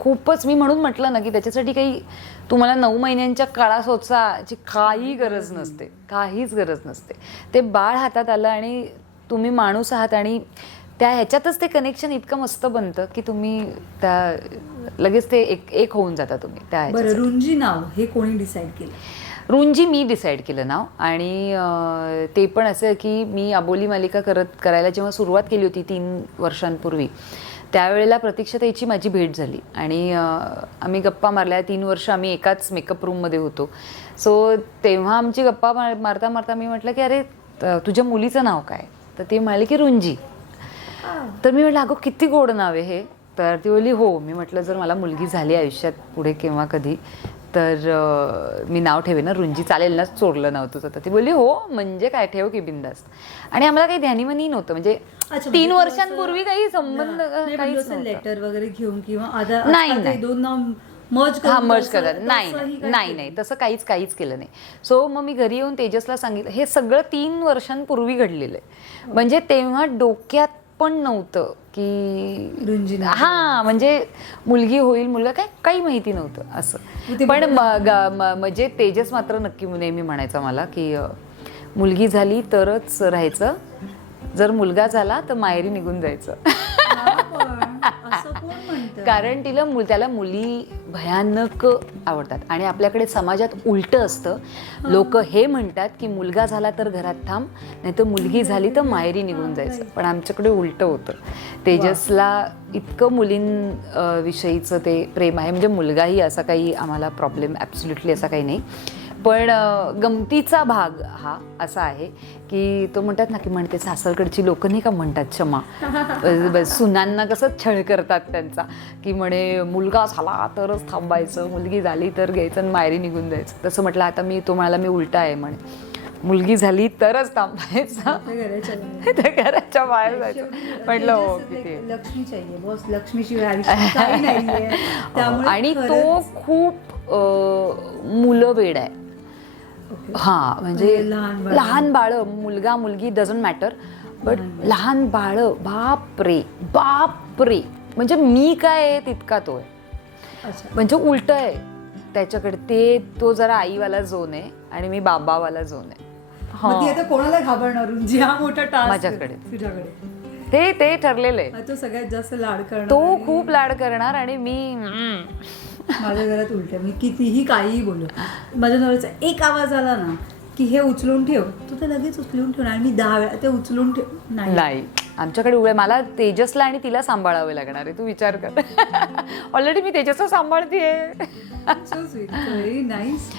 खूपच मी म्हणून म्हटलं ना की त्याच्यासाठी काही तुम्हाला नऊ महिन्यांच्या काळासोचाची काही गरज नसते. काहीच गरज नसते. ते बाळ हातात आलं आणि तुम्ही माणूस आहात आणि त्या ह्याच्यातच ते कनेक्शन इतकं मस्त बनतं की तुम्ही त्या लगेच ते एक एक होऊन जाता तुम्ही त्या रुंजी नाव हे कोणी डिसाईड केलं? रुंजी मी डिसाईड केलं नाव. आणि ते पण असं की मी अबोली मालिका करत करायला जेव्हा सुरुवात केली होती तीन वर्षांपूर्वी त्यावेळेला प्रतीक्षाताईची माझी भेट झाली. आणि आम्ही गप्पा मारल्या. तीन वर्ष आम्ही एकाच मेकअप रूममध्ये होतो. सो तेव्हा आमची गप्पा मार मारता मारता मी म्हटलं की अरे तुझ्या मुलीचं नाव काय? तर ती म्हणाली की रुंजी. तर मी म्हटलं अगं किती गोड नाव आहे हे. तर ती बोलली हो. मी म्हटलं जर मला मुलगी झाली आयुष्यात पुढे केव्हा कधी तर मी नाव ठेवेन. ना रुंजी चालेल ना चोरलं नाव तुझं. तर ती बोलली हो म्हणजे काय? ठेव की बिंदास आणि आम्हाला काही ध्यानीमनी नव्हतं. म्हणजे अच्छा, तीन म्हणजे वर्षांपूर्वी काही संबंध काहीच नव्हतं. लेटर वगैरे घेऊन किंवा आता नाही. दोन नाव मर्ज हा मर्ज करतात नाही नाही नाही नाही. तसं काहीच काहीच केलं नाही. सो मग मी घरी येऊन तेजसला सांगितलं. हे सगळं तीन वर्षांपूर्वी घडलेलं आहे. म्हणजे तेव्हा डोक्यात पण नव्हतं की. हा म्हणजे मुलगी होईल मुलगा काय काही माहिती नव्हतं असं. पण म्हणजे तेजस मात्र नक्की नेहमी म्हणायचा मला की मुलगी झाली तरच राहायचं. जर मुलगा झाला तर माहेरी निघून जायचं. कारण तिला मुल त्याला मुली भयानक आवडतात. आणि आपल्याकडे समाजात उलट असतं. लोक हे म्हणतात की मुलगा झाला तर घरात थांब नाही तर मुलगी झाली तर माहेरी निघून जायचं. पण आमच्याकडे उलट होतं. तेजसला इतकं मुलीं अ, विषयीचं ते प्रेम आहे. म्हणजे मुलगाही असा काही आम्हाला प्रॉब्लेम ॲब्सुल्युटली असा काही नाही. पण गमतीचा भाग हा असा आहे की तो म्हणतात ना की म्हणते सासरकडची लोक नाही का म्हणतात क्षमा. सुनांना कसं छळ करतात त्यांचा की म्हणे मुलगा झाला तरच थांबायचं मुलगी झाली तर घ्यायचं आणि मायरी निघून जायचं. तसं म्हटलं आता मी तो म्हणाला मी उलटा आहे म्हणे. मुलगी झाली तरच थांबायचं. घराच्या बाहेर. जायचं. म्हटलं हो किती आणि तो खूप मुलं वेड आहे. हा म्हणजे म्हणजे लहान बाळं. मुलगा मुलगी डझंट मॅटर बट लहान बाळ बाप रे बाप रे म्हणजे मी काय आहे तितका तो आहे. म्हणजे उलट आहे. त्याच्याकडे ते तो जरा आईवाला झोन आहे आणि मी बाबावाला झोन आहे. हा. आता कोणाला घाबरणार हा मोठा टास्क माझ्याकडे. तुझ्याकडे. ते ते ठरलेलं आहे. हा, तो सगळ्यात जास्त लाड करणार तो खूप लाड करणार आणि मी. माझ्या घरात उलट. मी कितीही काहीही बोलू. माझ्या नवऱ्याचा एक आवाज आला ना की हे उचलून ठेव. तू ते लगेच उचलून ठेव आणि मी दहा वेळा ते उचलून ठेव नाही. आमच्याकडे उभे मला तेजसला आणि तिला सांभाळावे लागणार आहे. तू विचार कर. ऑलरेडी मी तेजसला सांभाळतीये. So sweet very nice